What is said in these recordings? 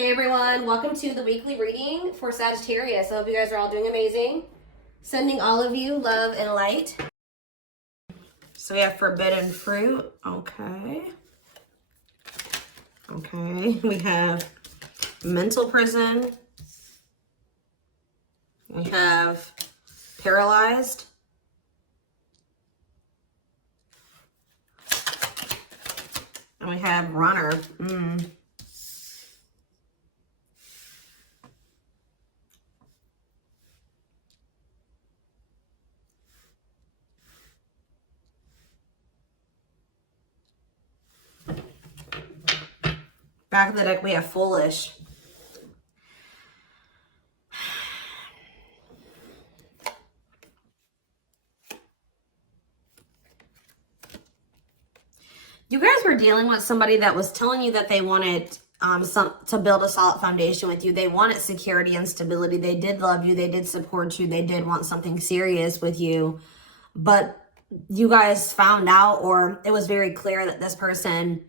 Hey everyone, welcome to the weekly reading for Sagittarius. I hope you guys are all doing amazing. Sending all of you love and light. So we have forbidden fruit. Okay. We have mental prison. We have paralyzed. And we have runner. Back of the deck, we have foolish. You guys were dealing with somebody that was telling you that they wanted to build a solid foundation with you. They wanted security and stability. They did love you. They did support you. They did want something serious with you. But you guys found out, or it was very clear that this person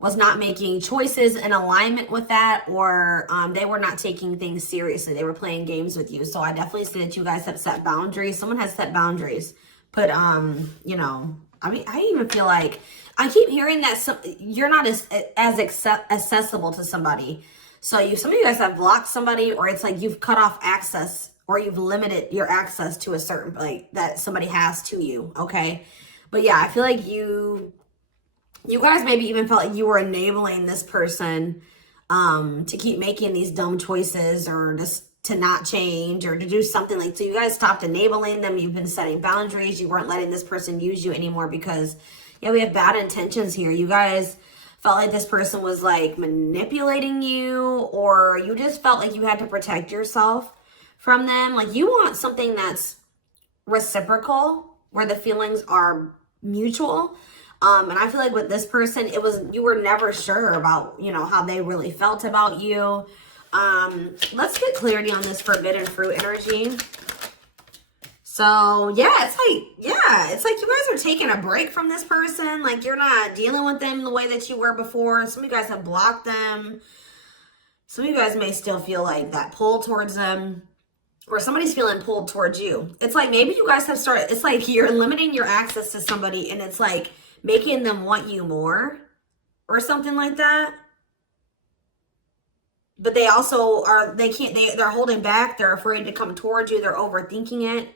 was not making choices in alignment with that, or they were not taking things seriously. They were playing games with you. So I definitely see that you guys have set boundaries. Someone has set boundaries. But, you know, I mean, I even feel like I keep hearing that you're not as accessible to somebody. So some of you guys have blocked somebody, or it's like you've cut off access, or you've limited your access to a certain, like, that somebody has to you, okay? But yeah, I feel like you guys maybe even felt like you were enabling this person to keep making these dumb choices, or just to not change, or to do something like, so you guys stopped enabling them. You've been setting boundaries. You weren't letting this person use you anymore because, yeah, we have bad intentions here. You guys felt like this person was like manipulating you, or you just felt like you had to protect yourself from them. Like you want something that's reciprocal, where the feelings are mutual. And I feel like with this person, you were never sure about, you know, how they really felt about you. Let's get clarity on this forbidden fruit energy. So yeah, it's like you guys are taking a break from this person. Like you're not dealing with them the way that you were before. Some of you guys have blocked them. Some of you guys may still feel like that pull towards them, or somebody's feeling pulled towards you. It's like maybe you guys have started, it's like you're limiting your access to somebody, and it's like making them want you more or something like that. But they also are, they're holding back. They're afraid to come towards you. They're overthinking it.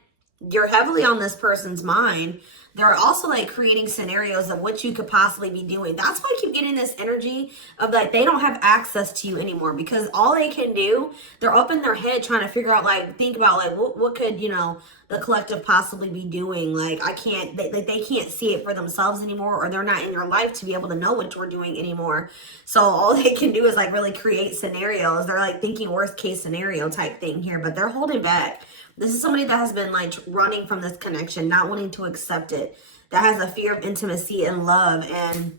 You're heavily on this person's mind. They're also like creating scenarios of what you could possibly be doing. That's why I keep getting this energy of like they don't have access to you anymore, because all they can do, they're up in their head trying to figure out, like, think about like what could, you know, the collective possibly be doing. Like they can't see it for themselves anymore, or they're not in your life to be able to know what you're doing anymore. So all they can do is like really create scenarios. They're like thinking worst case scenario type thing here, but they're holding back. This is somebody that has been like running from this connection, not wanting to accept it, that has a fear of intimacy and love. And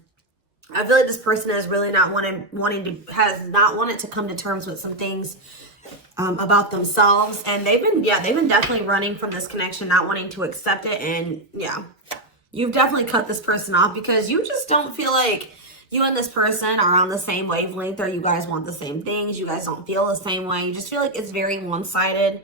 I feel like this person is really not has not wanted to come to terms with some things about themselves. And they've been definitely running from this connection, not wanting to accept it. And yeah, you've definitely cut this person off because you just don't feel like you and this person are on the same wavelength, or you guys want the same things. You guys don't feel the same way. You just feel like it's very one-sided.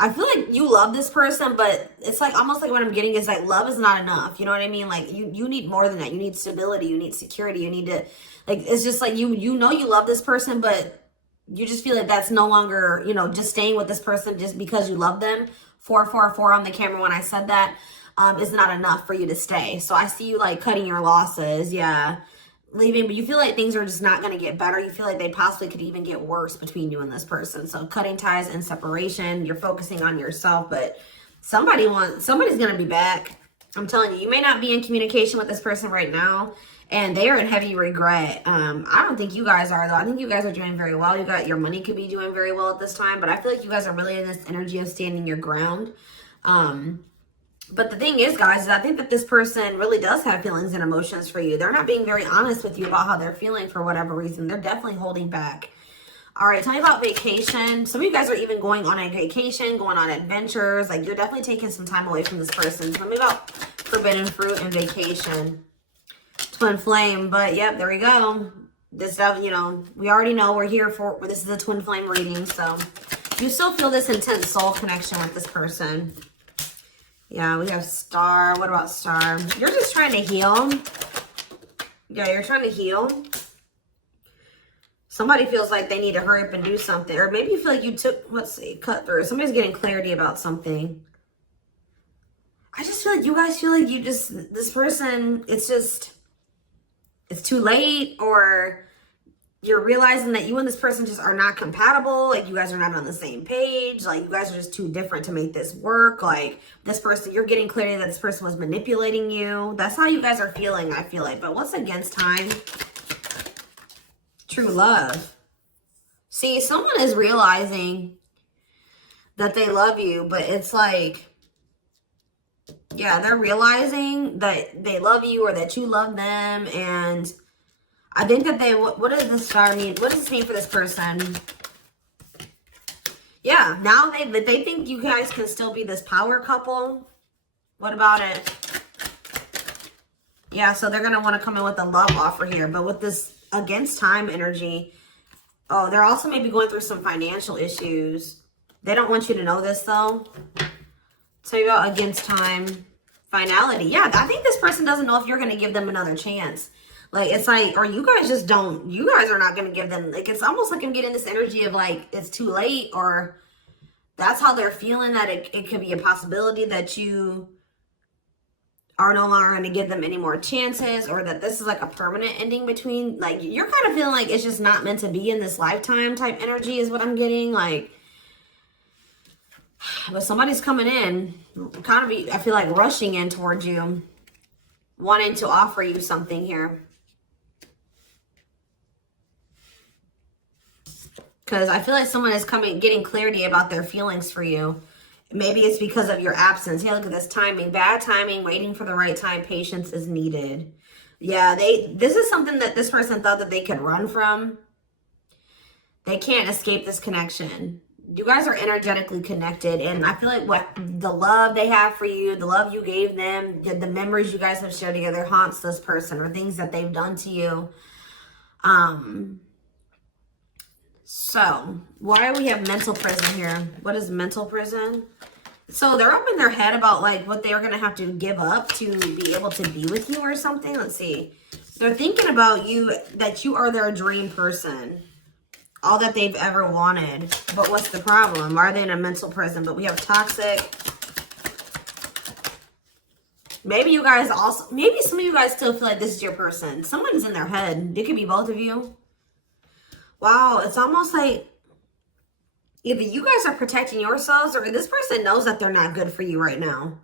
I feel like you love this person, but it's like almost like what I'm getting is like love is not enough. You know what I mean? Like you need more than that. You need stability. You need security. You need to, like, it's just like you know you love this person, but you just feel like that's no longer, you know, just staying with this person just because you love them. 444 on the camera when I said that is not enough for you to stay. So I see you like cutting your losses. Yeah. Leaving, but you feel like things are just not going to get better. You feel like they possibly could even get worse between you and this person. So cutting ties and separation. You're focusing on yourself, but somebody's going to be back. I'm telling you, you may not be in communication with this person right now, and they are in heavy regret. I don't think you guys are, though. I think you guys are doing very well. Your money could be doing very well at this time, but I feel like you guys are really in this energy of standing your ground. But the thing is, guys, is I think that this person really does have feelings and emotions for you. They're not being very honest with you about how they're feeling for whatever reason. They're definitely holding back. All right, tell me about vacation. Some of you guys are even going on a vacation, going on adventures. Like, you're definitely taking some time away from this person. Tell me about forbidden fruit and vacation. Twin flame. But yep, there we go. This stuff, you know, we already know we're here for, this is a twin flame reading. So you still feel this intense soul connection with this person. Yeah, we have Star. What about Star? You're just trying to heal. Yeah, you're trying to heal. Somebody feels like they need to hurry up and do something. Or maybe you feel like you took, let's see, cut through. Somebody's getting clarity about something. I just feel like you guys feel like you just, this person, it's just, it's too late, or you're realizing that you and this person just are not compatible. Like you guys are not on the same page. Like you guys are just too different to make this work. Like this person, you're getting clarity that this person was manipulating you. That's how you guys are feeling, I feel like. But what's against time? True love. See, someone is realizing that they love you, but it's like, yeah, they're realizing that they love you or that you love them. And I think that they, what does this star mean? What does this mean for this person? Yeah, now they think you guys can still be this power couple. What about it? Yeah, so they're going to want to come in with a love offer here. But with this against time energy, oh, they're also maybe going through some financial issues. They don't want you to know this, though. So you go against time, finality. Yeah, I think this person doesn't know if you're going to give them another chance. Like, it's like, or you guys just don't, you guys are not going to give them, like, it's almost like I'm getting this energy of like, it's too late, or that's how they're feeling, that it could be a possibility that you are no longer going to give them any more chances, or that this is like a permanent ending between, like, you're kind of feeling like it's just not meant to be in this lifetime type energy is what I'm getting. Like, but somebody's coming in, kind of, I feel like rushing in towards you, wanting to offer you something here. Because I feel like someone is getting clarity about their feelings for you. Maybe it's because of your absence. Yeah, look at this timing. Bad timing, waiting for the right time. Patience is needed. Yeah, this is something that this person thought that they could run from. They can't escape this connection. You guys are energetically connected. And I feel like what the love they have for you, the love you gave them, the memories you guys have shared together haunts this person, or things that they've done to you. So, why do we have mental prison here? What is mental prison? So, they're up in their head about, like, what they're going to have to give up to be able to be with you or something. Let's see. They're thinking about you, that you are their dream person. All that they've ever wanted. But what's the problem? Why are they in a mental prison? But we have toxic. Maybe you guys also, maybe some of you guys still feel like this is your person. Someone's in their head. It could be both of you. Wow, it's almost like either you guys are protecting yourselves, or this person knows that they're not good for you right now.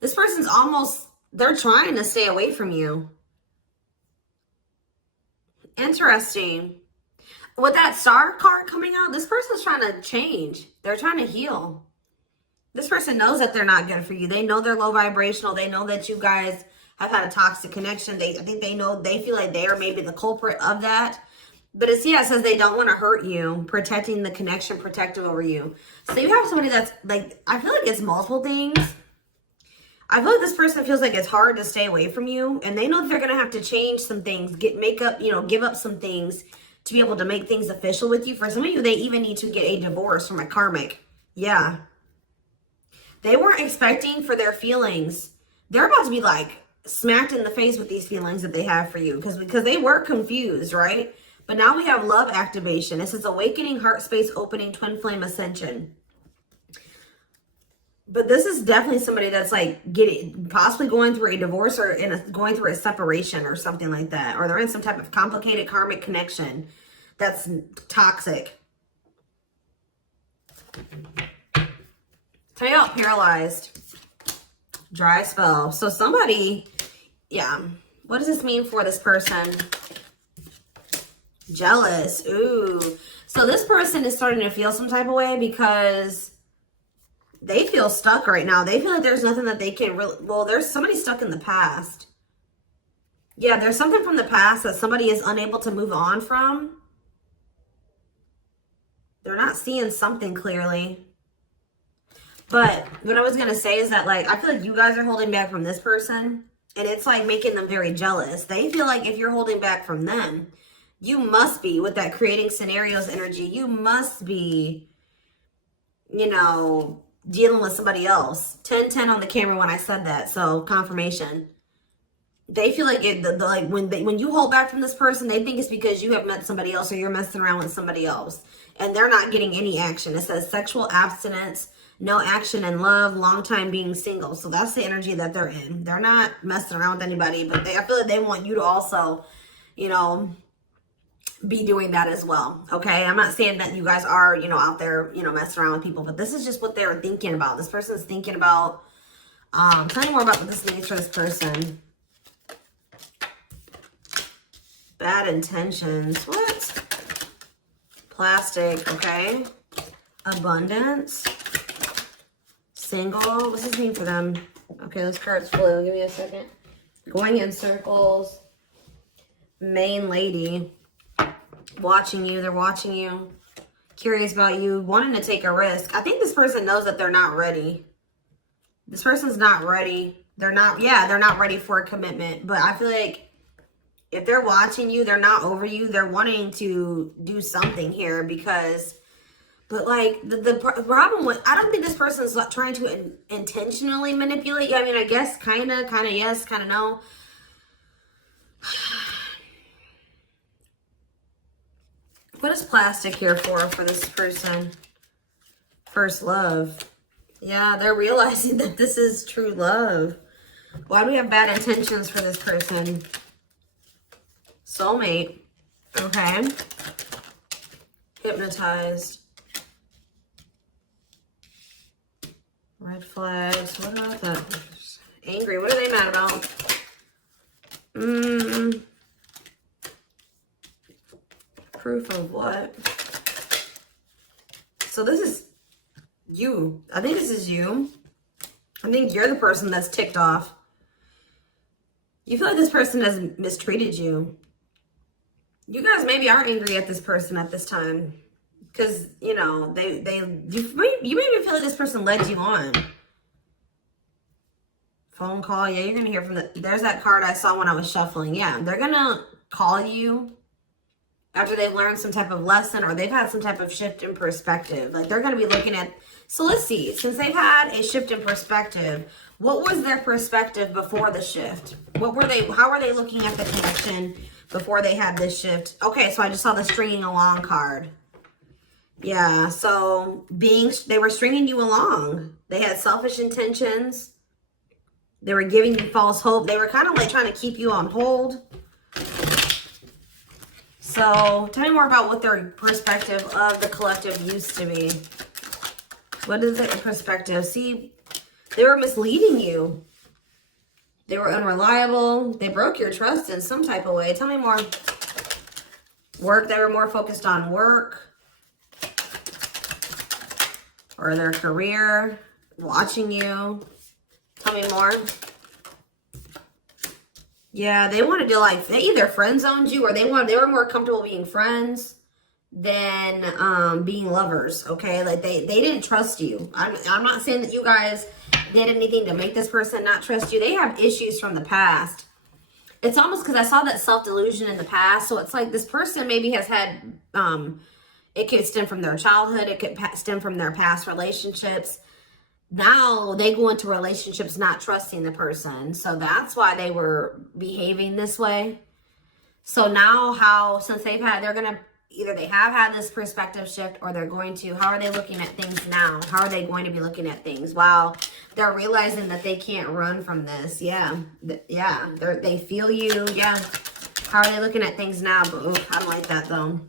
This person's almost, they're trying to stay away from you. Interesting. With that star card coming out, this person's trying to change. They're trying to heal. This person knows that they're not good for you. They know they're low vibrational. They know that you guys have had a toxic connection. I think they know, they feel like they are maybe the culprit of that. But it's, yeah, it says they don't want to hurt you, protecting the connection, protective over you. So you have somebody that's like, I feel like it's multiple things. I feel like this person feels like it's hard to stay away from you, and they know that they're going to have to change some things, give up some things to be able to make things official with you. For some of you, they even need to get a divorce from a karmic. Yeah. They weren't expecting for their feelings. They're about to be like smacked in the face with these feelings that they have for you, because they were confused, right? But now we have love activation. It says awakening, heart space opening, twin flame ascension. But this is definitely somebody that's like possibly going through a divorce, or going through a separation or something like that. Or they're in some type of complicated karmic connection that's toxic. Tell you out paralyzed. Dry spell. So somebody, yeah. What does this mean for this person? Jealous. Ooh. So this person is starting to feel some type of way because they feel stuck right now. They feel like there's nothing that they can really, well, there's somebody stuck in the past. Yeah, there's something from the past that somebody is unable to move on from. They're not seeing something clearly. But what I was going to say is that, like, I feel like you guys are holding back from this person. And it's like making them very jealous. They feel like if you're holding back from them, you must be, with that creating scenarios energy, you must be, you know, dealing with somebody else. 10-10 on the camera when I said that. So confirmation. They feel like like when you hold back from this person, they think it's because you have met somebody else or you're messing around with somebody else. And they're not getting any action. It says sexual abstinence, no action in love, long time being single. So that's the energy that they're in. They're not messing around with anybody, but I feel like they want you to also, you know, be doing that as well. Okay, I'm not saying that you guys are, you know, out there, you know, messing around with people, but this is just what they're thinking about. This person's thinking about. Tell me more about what this means for this person. Bad intentions. What? Plastic. Okay. Abundance. Single. What's this mean for them? Okay, this card's blue. Give me a second. Going in circles. Main lady. Watching you. They're watching you. Curious about you. Wanting to take a risk. I think this person knows that they're not ready. This person's not ready. They're not, yeah, they're not ready for a commitment. But I feel like if they're watching you, they're not over you. They're wanting to do something here because, but like the problem with, I don't think this person's trying to intentionally manipulate you. I mean, I guess kind of yes, kind of no. What is plastic here for this person? First love. Yeah, they're realizing that this is true love. Why do we have bad intentions for this person? Soulmate. Okay. Hypnotized. Red flags. What about that? Angry. What are they mad about? Proof of what? So this is you. I think this is you. I think you're the person that's ticked off. You feel like this person has mistreated you. You guys maybe are angry at this person at this time. Because, you know, you maybe feel like this person led you on. Phone call. Yeah, you're going to hear from there's that card I saw when I was shuffling. Yeah, they're going to call you after they've learned some type of lesson or they've had some type of shift in perspective. Like they're going to be looking at, so let's see, since they've had a shift in perspective, what was their perspective before the shift? How were they looking at the connection before they had this shift? Okay, so I just saw the stringing along card. Yeah, so they were stringing you along. They had selfish intentions. They were giving you false hope. They were kind of like trying to keep you on hold. So tell me more about what their perspective of the collective used to be. What is their perspective? See, they were misleading you. They were unreliable. They broke your trust in some type of way. Tell me more. Work. They were more focused on work or their career. Watching you. Tell me more. Yeah, they wanted to like, they either friend zoned you or they were more comfortable being friends than being lovers. Okay, like they didn't trust you. I'm not saying that you guys did anything to make this person not trust you. They have issues from the past. It's almost because I saw that self-delusion in the past. So it's like this person maybe has had, it could stem from their childhood. It could stem from their past relationships. Now they go into relationships not trusting the person. So that's why they were behaving this way. So now since they're going to, either they have had this perspective shift or they're going to, how are they looking at things now? How are they going to be looking at things? Wow. They're realizing that they can't run from this. Yeah. Yeah. They feel you. Yeah. How are they looking at things now? But I don't like that though.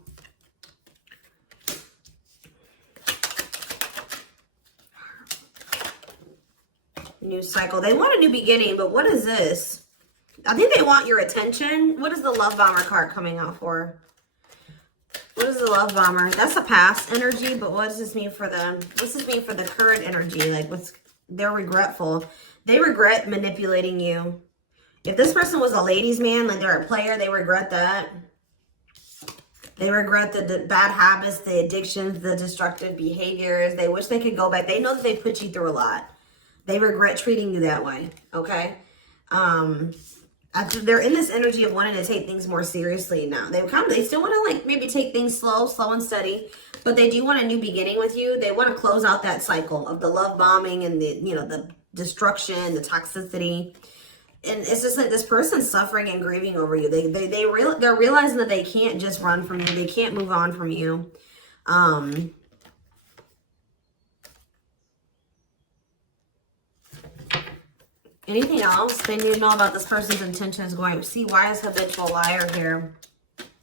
New cycle. They want a new beginning, but what is this? I think they want your attention. What is the love bomber card coming out for? What is the love bomber? That's a past energy, but what does this mean for them? What's this mean for the current energy? Like they're regretful. They regret manipulating you. If this person was a ladies' man, like they're a player, they regret that. They regret the bad habits, the addictions, the destructive behaviors. They wish they could go back. They know that they put you through a lot. They regret treating you that way, okay? After they're in this energy of wanting to take things more seriously now. They still want to like maybe take things slow and steady, but they do want a new beginning with you. They want to close out that cycle of the love bombing and the, you know, the destruction, the toxicity. And it's just like this person's suffering and grieving over you. They're realizing that they can't just run from you. They can't move on from you. Anything else they need to know about this person's intentions going? See, why is habitual liar here?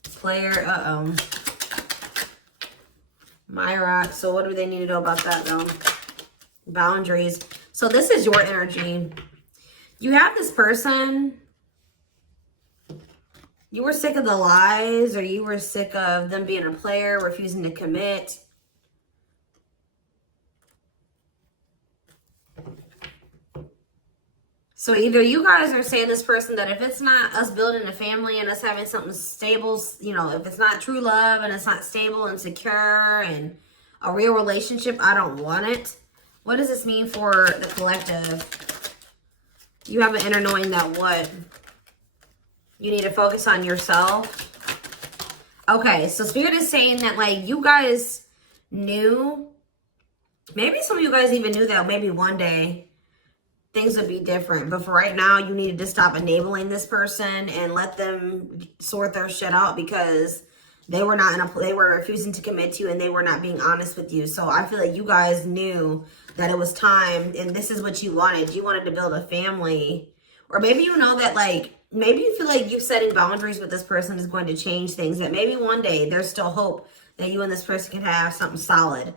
Player, Myra. So what do they need to know about that though? Boundaries. So this is your energy. You have this person. You were sick of the lies, or you were sick of them being a player, refusing to commit. So either you guys are saying this person that if it's not us building a family and us having something stable, you know, if it's not true love and it's not stable and secure and a real relationship, I don't want it. What does this mean for the collective? You have an inner knowing that what? You need to focus on yourself. Okay, so Spirit is saying that like you guys knew, maybe some of you guys even knew that maybe one day things would be different. But for right now, you needed to stop enabling this person and let them sort their shit out because they were not they were refusing to commit to you and they were not being honest with you. So I feel like you guys knew that it was time and this is what you wanted. You wanted to build a family. Or maybe you know that like, maybe you feel like you setting boundaries with this person is going to change things. That maybe one day there's still hope that you and this person can have something solid.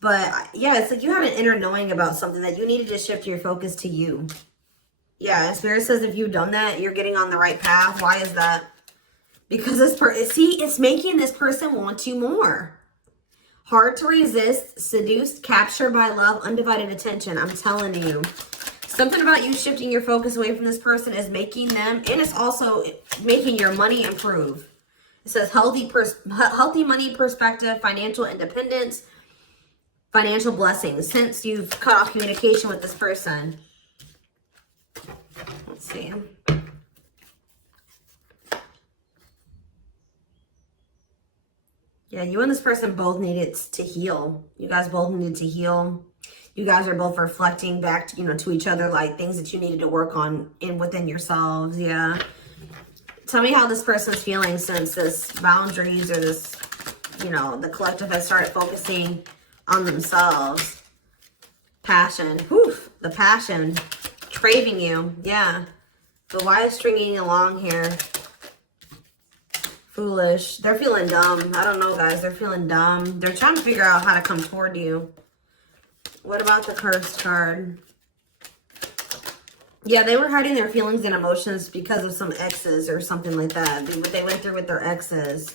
But yeah, it's like you have an inner knowing about something that you needed to shift your focus to you. Yeah, and Spirit says if you've done that, you're getting on the right path. Why is that? Because this person, see, it's making this person want you more. Hard to resist, seduced, captured by love, undivided attention. I'm telling you. Something about you shifting your focus away from this person is making them, and it's also making your money improve. It says healthy money perspective, financial independence, financial blessings since you've cut off communication with this person. Let's see. Yeah, you and this person both needed to heal. You guys both needed to heal. You guys are both reflecting back to, you know, to each other, like things that you needed to work on within yourselves. Yeah. Tell me how this person's feeling since this boundaries or this, you know, the collective has started focusing on themselves. Passion. Whew, the passion. Craving you. Yeah. But why is stringing along here? Foolish. They're feeling dumb. I don't know, guys. They're feeling dumb. They're trying to figure out how to come toward you. What about the cursed card? Yeah, they were hiding their feelings and emotions because of some exes or something like that. What they went through with their exes.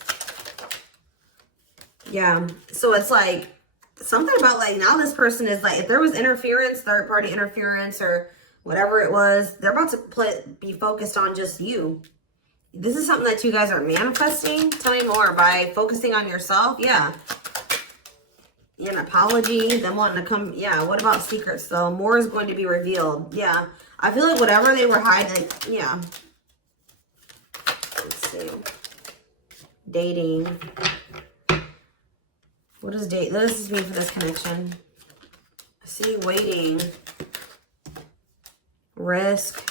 Yeah. So it's like something about like now this person is like, if there was interference, third party interference or whatever it was, they're about to be focused on just you. This is something that you guys are manifesting. Tell me more. By focusing on yourself. Yeah. An apology, them wanting to come. Yeah, what about secrets though? More is going to be revealed. Yeah, I feel like whatever they were hiding, yeah. Let's see. Dating. What does date? What does this mean for this connection? I see waiting. Risk.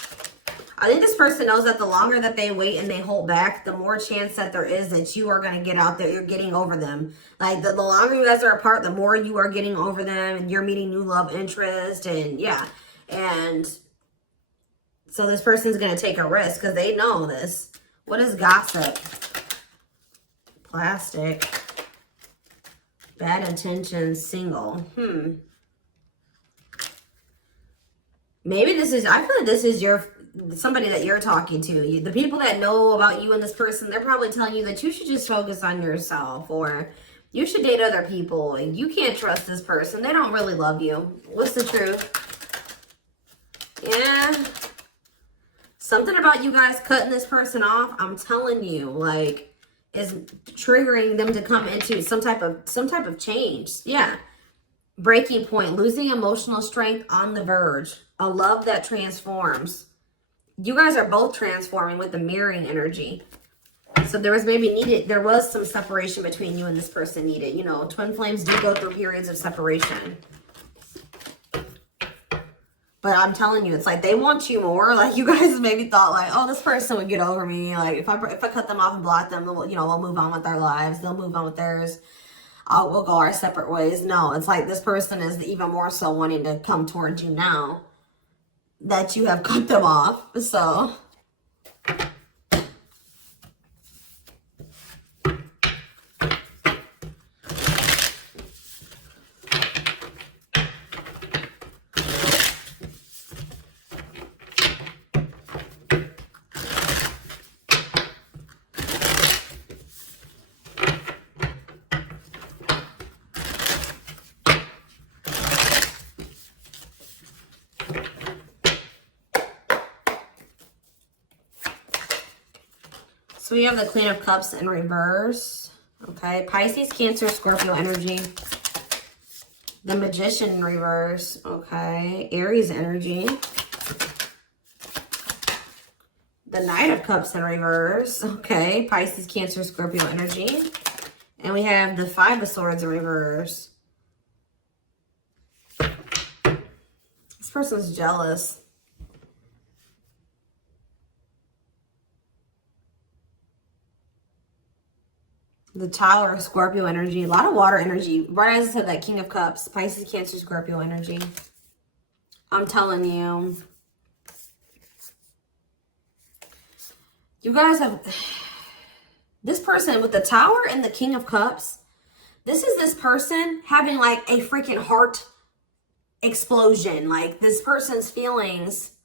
I think this person knows that the longer that they wait and they hold back, the more chance that there is that you are going to get out there. You're getting over them. Like the longer you guys are apart, the more you are getting over them and you're meeting new love interest. And yeah. And so this person's going to take a risk because they know this. What is gossip? Plastic. Bad intentions. Single. Maybe this is, I feel like this is somebody that you're talking to. The people that know about you and this person, they're probably telling you that you should just focus on yourself or you should date other people. You can't trust this person. They don't really love you. What's the truth? Yeah. Something about you guys cutting this person off, I'm telling you, like, is triggering them to come into some type of change. Yeah. Breaking point, losing emotional strength on the verge, a love that transforms. You guys are both transforming with the mirroring energy. So there was some separation between you and this person needed. You know, twin flames do go through periods of separation. But I'm telling you, it's like they want you more. Like you guys maybe thought like, oh, this person would get over me. Like if I cut them off and block them, you know, we'll move on with our lives. They'll move on with theirs. We'll go our separate ways. No, it's like this person is even more so wanting to come towards you now that you have cut them off. So So we have the Queen of Cups in reverse. Okay. Pisces, Cancer, Scorpio energy. The Magician in reverse. Okay. Aries energy. The Knight of Cups in reverse. Okay. Pisces, Cancer, Scorpio energy. And we have the Five of Swords in reverse. This person's jealous. The Tower of Scorpio energy. A lot of water energy. Right as I said, that King of Cups. Pisces, Cancer, Scorpio energy. I'm telling you. You guys have... This person with the Tower and the King of Cups. This is this person having like a freaking heart explosion. Like this person's feelings.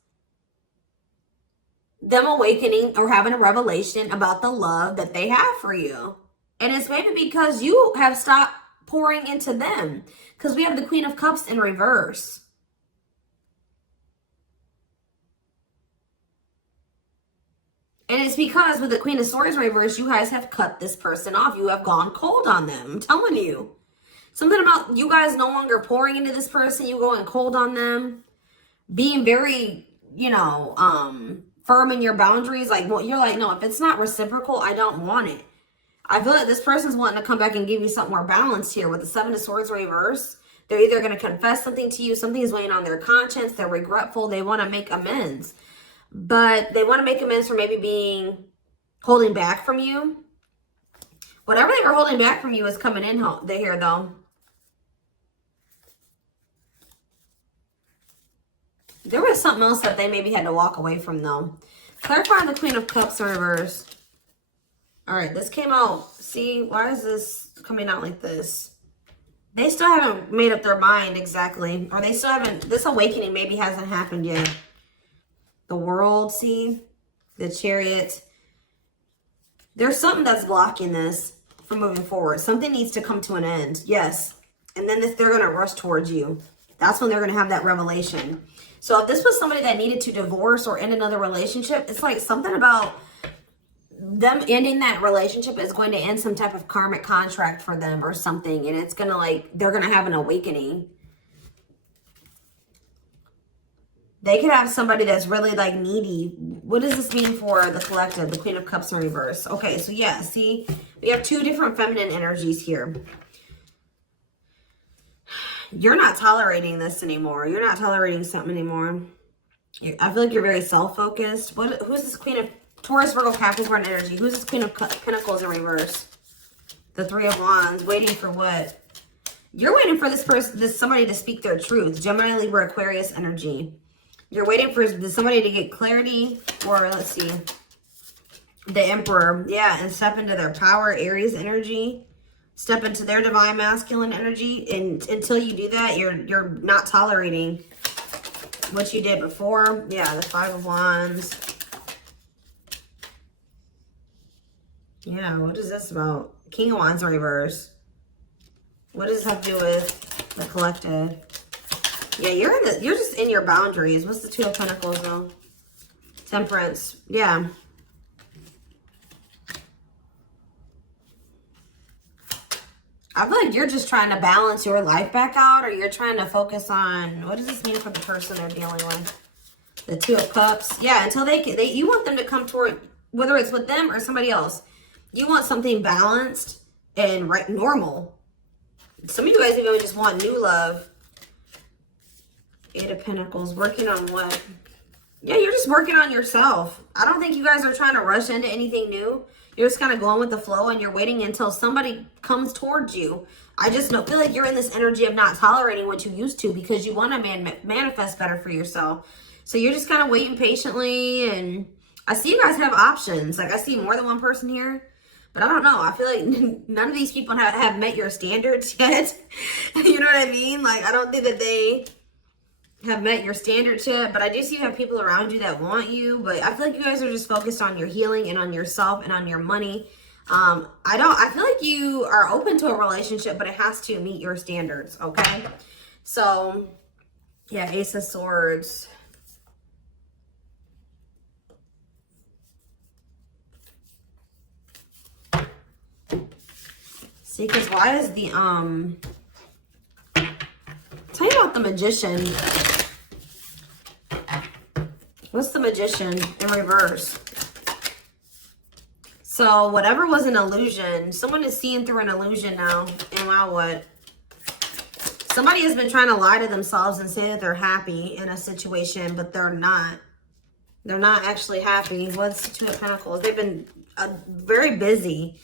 Them awakening or having a revelation about the love that they have for you. And it's maybe because you have stopped pouring into them. Because we have the Queen of Cups in reverse. And it's because with the Queen of Swords in reverse, you guys have cut this person off. You have gone cold on them. I'm telling you. Something about you guys no longer pouring into this person. You going cold on them. Being very, you know, firm in your boundaries. Like, well, you're like, no, if it's not reciprocal, I don't want it. I feel like this person's wanting to come back and give you something more balanced here with the Seven of Swords reverse. They're either going to confess something to you, something is weighing on their conscience, they're regretful, they want to make amends. But they want to make amends for maybe holding back from you. Whatever they were holding back from you is coming in here though. There was something else that they maybe had to walk away from though. Clarifying the Queen of Cups in reverse. All right, this came out. See, why is this coming out like this? They still haven't made up their mind exactly. Or they still haven't, this awakening maybe hasn't happened yet. The World, see? The Chariot. There's something that's blocking this from moving forward. Something needs to come to an end. Yes. And then if they're going to rush towards you, that's when they're going to have that revelation. So if this was somebody that needed to divorce or end another relationship, it's like something about them ending that relationship is going to end some type of karmic contract for them or something. And it's going to like, they're going to have an awakening. They could have somebody that's really like needy. What does this mean for the collective? The Queen of Cups in reverse. Okay, so yeah, see, we have two different feminine energies here. You're not tolerating this anymore. You're not tolerating something anymore. I feel like you're very self-focused. Who's this Queen of Taurus, Virgo, Capricorn energy? Who's this Queen of Pentacles in reverse? The Three of Wands. Waiting for what? You're waiting for somebody to speak their truth. Gemini, Libra, Aquarius energy. You're waiting for somebody to get clarity, or let's see, the Emperor. Yeah, and step into their power. Aries energy. Step into their divine masculine energy. And until you do that, you're not tolerating what you did before. Yeah, the Five of Wands. Yeah, what is this about? King of Wands in reverse. What does this have to do with the collective? Yeah, you're just in your boundaries. What's the Two of Pentacles though? Temperance. Yeah. I feel like you're just trying to balance your life back out, or you're trying to focus on, what does this mean for the person they're dealing with? The Two of Cups. Yeah, until you want them to come toward, whether it's with them or somebody else. You want something balanced and normal. Some of you guys even just want new love. Eight of Pentacles. Working on what? Yeah, you're just working on yourself. I don't think you guys are trying to rush into anything new. You're just kind of going with the flow and you're waiting until somebody comes towards you. I just feel like you're in this energy of not tolerating what you used to because you want to manifest better for yourself. So you're just kind of waiting patiently. And I see you guys have options. Like I see more than one person here. But I don't know. I feel like none of these people have met your standards yet. You know what I mean? Like I don't think that they have met your standards yet, but I do see you have people around you that want you, but I feel like you guys are just focused on your healing and on yourself and on your money. I feel like you are open to a relationship, but it has to meet your standards, okay? So, yeah, Ace of Swords. See, because why is the, tell me about the Magician. What's the Magician in reverse? So whatever was an illusion, someone is seeing through an illusion now. And now what? Somebody has been trying to lie to themselves and say that they're happy in a situation, but they're not. They're not actually happy. What's the Two of Pentacles? They've been very busy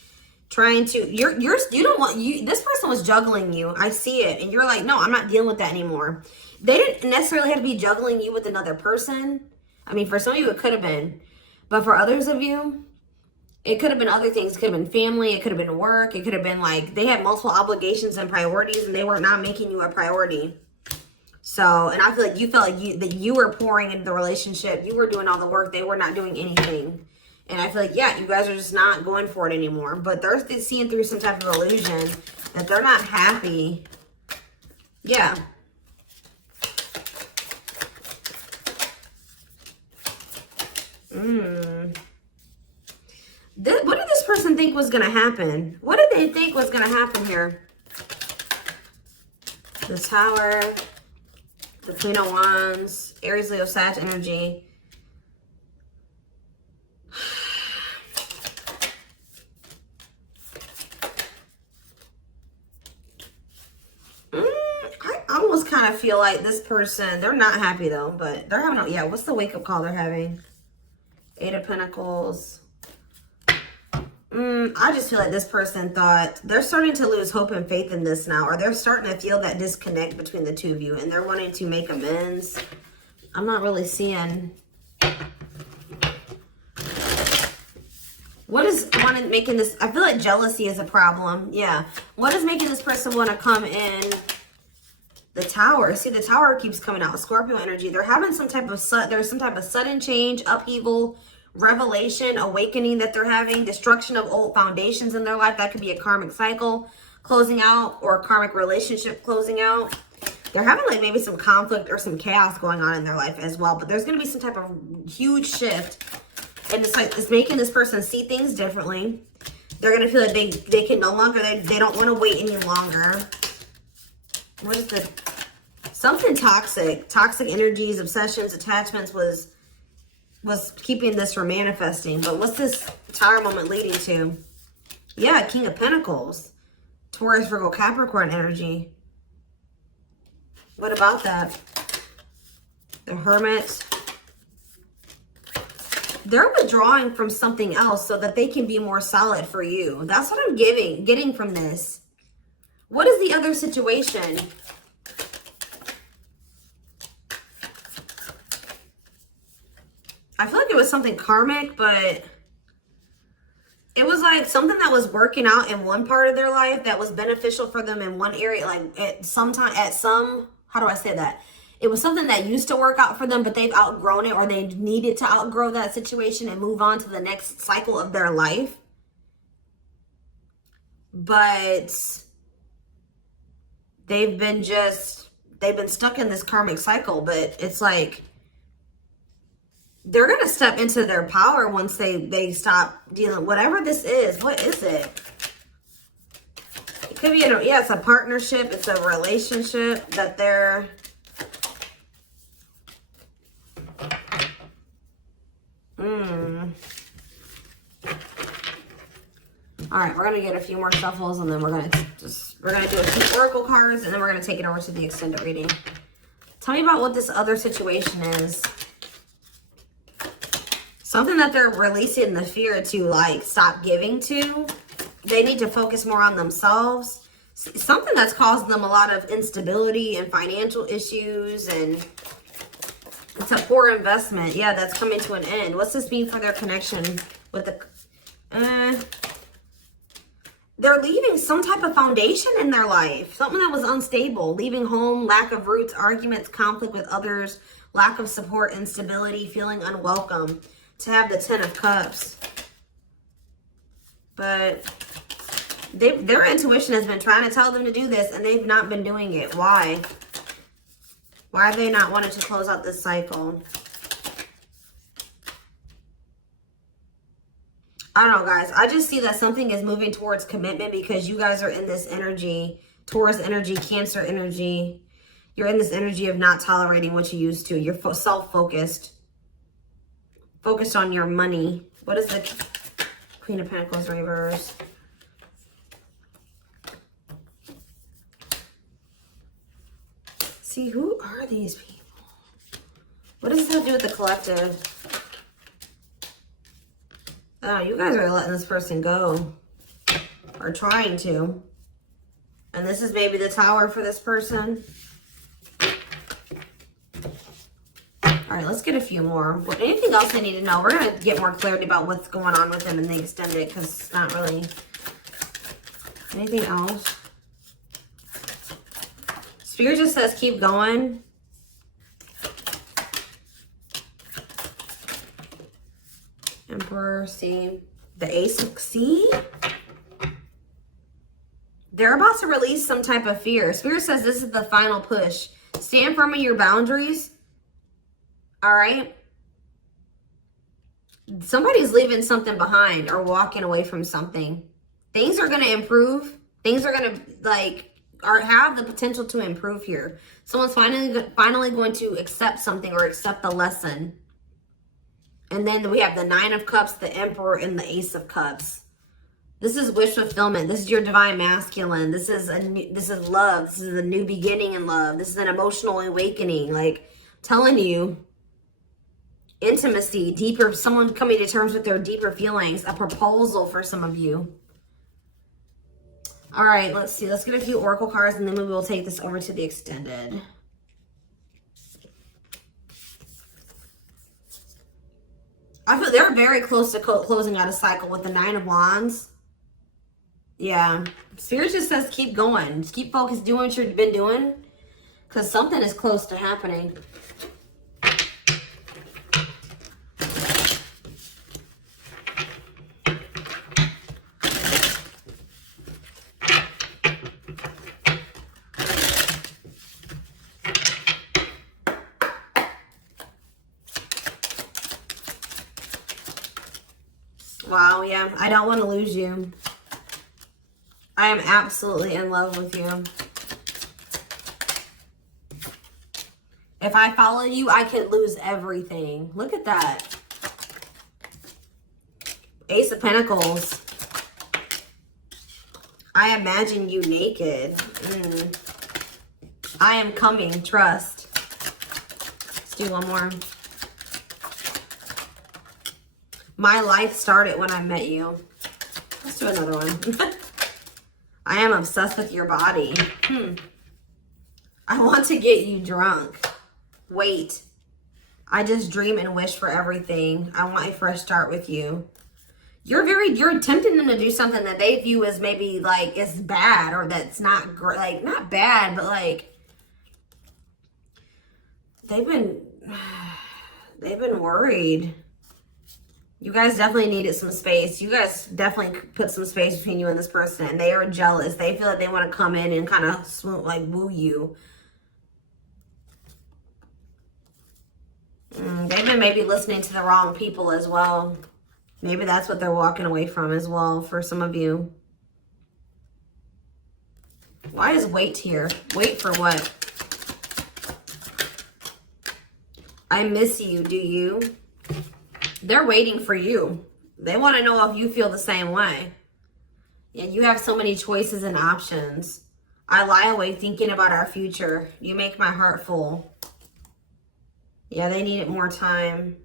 trying to, this person was juggling you. I see it. And you're like, no, I'm not dealing with that anymore. They didn't necessarily have to be juggling you with another person. I mean, for some of you, it could have been. But for others of you, it could have been other things. It could have been family. It could have been work. It could have been like they had multiple obligations and priorities and they were not making you a priority. So, and I feel like you felt like that you were pouring into the relationship. You were doing all the work. They were not doing anything. And I feel like, yeah, you guys are just not going for it anymore. But they're seeing through some type of illusion that they're not happy. Yeah. What did this person think was going to happen? What did they think was going to happen here? The Tower, the Queen of Wands, Aries, Leo, Sag energy. I almost kind of feel like this person, they're not happy though, but they're having, yeah, what's the wake-up call they're having? Eight of Pentacles. I just feel like this person thought they're starting to lose hope and faith in this now, or they're starting to feel that disconnect between the two of you and they're wanting to make amends. I'm not really seeing what is making this. I feel like jealousy is a problem. Yeah. What is making this person want to come in? The Tower. See, the Tower keeps coming out. Scorpio energy. They're having some type of there's some type of sudden change, upheaval, revelation, awakening that they're having, destruction of old foundations in their life. That could be a karmic cycle closing out or a karmic relationship closing out. They're having like maybe some conflict or some chaos going on in their life as well. But there's going to be some type of huge shift. And it's like, it's making this person see things differently. They're going to feel like they can no longer, they don't want to wait any longer. What is the, something toxic energies, obsessions, attachments was keeping this from manifesting. But what's this Tower moment leading to? Yeah, King of Pentacles. Taurus, Virgo, Capricorn energy. What about that? The Hermit. They're withdrawing from something else so that they can be more solid for you. That's what I'm getting from this. What is the other situation? I feel like it was something karmic, but it was like something that was working out in one part of their life that was beneficial for them in one area. Like how do I say that? It was something that used to work out for them, but they've outgrown it, or they needed to outgrow that situation and move on to the next cycle of their life. But they've been stuck in this karmic cycle. But it's like they're going to step into their power once they stop dealing, whatever this is. What is it? It could be, yeah, it's a partnership. It's a relationship that they're, All right, we're gonna get a few more shuffles, and then we're gonna do a few oracle cards, and then we're gonna take it over to the extended reading. Tell me about what this other situation is. Something that they're releasing the fear to, like, stop giving to. They need to focus more on themselves. Something that's causing them a lot of instability and financial issues, and it's a poor investment. Yeah, that's coming to an end. What's this mean for their connection with the... They're leaving some type of foundation in their life. Something that was unstable. Leaving home, lack of roots, arguments, conflict with others, lack of support, instability, feeling unwelcome. To have the 10 of Cups. But their intuition has been trying to tell them to do this, and they've not been doing it. Why? Why have they not wanted to close out this cycle? I don't know, guys. I just see that something is moving towards commitment because you guys are in this energy, Taurus energy, Cancer energy. You're in this energy of not tolerating what you used to. You're self-focused. Focused on your money. What is the Queen of Pentacles reverse? See, who are these people? What does this have to do with the collective? Oh, you guys are letting this person go. Or trying to. And this is maybe the Tower for this person. All right, let's get a few more. Anything else I need to know? We're going to get more clarity about what's going on with them in the extended, because it's not really... Anything else? Spirit just says keep going. Emperor, see? The Ace of... See? They're about to release some type of fear. Spirit says this is the final push. Stand firm in your boundaries. All right? Somebody's leaving something behind or walking away from something. Things are going to improve. Things are going to, like, have the potential to improve here. Someone's finally going to accept something or accept the lesson. And then we have the Nine of Cups, the Emperor, and the Ace of Cups. This is wish fulfillment. This is your divine masculine. This is love. This is a new beginning in love. This is an emotional awakening. Like, telling you, intimacy, deeper, someone coming to terms with their deeper feelings, a proposal for some of you. All right, let's see. Let's get a few oracle cards, and then we will take this over to the extended. I feel they're very close to closing out a cycle with the Nine of Wands. Yeah. Spirit just says keep going. Just keep focused, doing what you've been doing, because something is close to happening. Wow, yeah. I don't want to lose you. I am absolutely in love with you. If I follow you, I could lose everything. Look at that. Ace of Pentacles. I imagine you naked. I am coming. Trust. Let's do one more. My life started when I met you. Let's do another one. I am obsessed with your body. I want to get you drunk. Wait. I just dream and wish for everything. I want a fresh start with you. You're tempting them to do something that they view as maybe like is bad, or that's not great. Like, not bad, but like they've been worried. You guys definitely needed some space. You guys definitely put some space between you and this person. And they are jealous. They feel like they want to come in and kind of swoon, like woo you. They've been maybe listening to the wrong people as well. Maybe that's what they're walking away from as well for some of you. Why is wait here? Wait for what? I miss you, do you? They're waiting for you. They want to know if you feel the same way. Yeah, you have so many choices and options. I lie awake thinking about our future. You make my heart full. Yeah, they needed more time.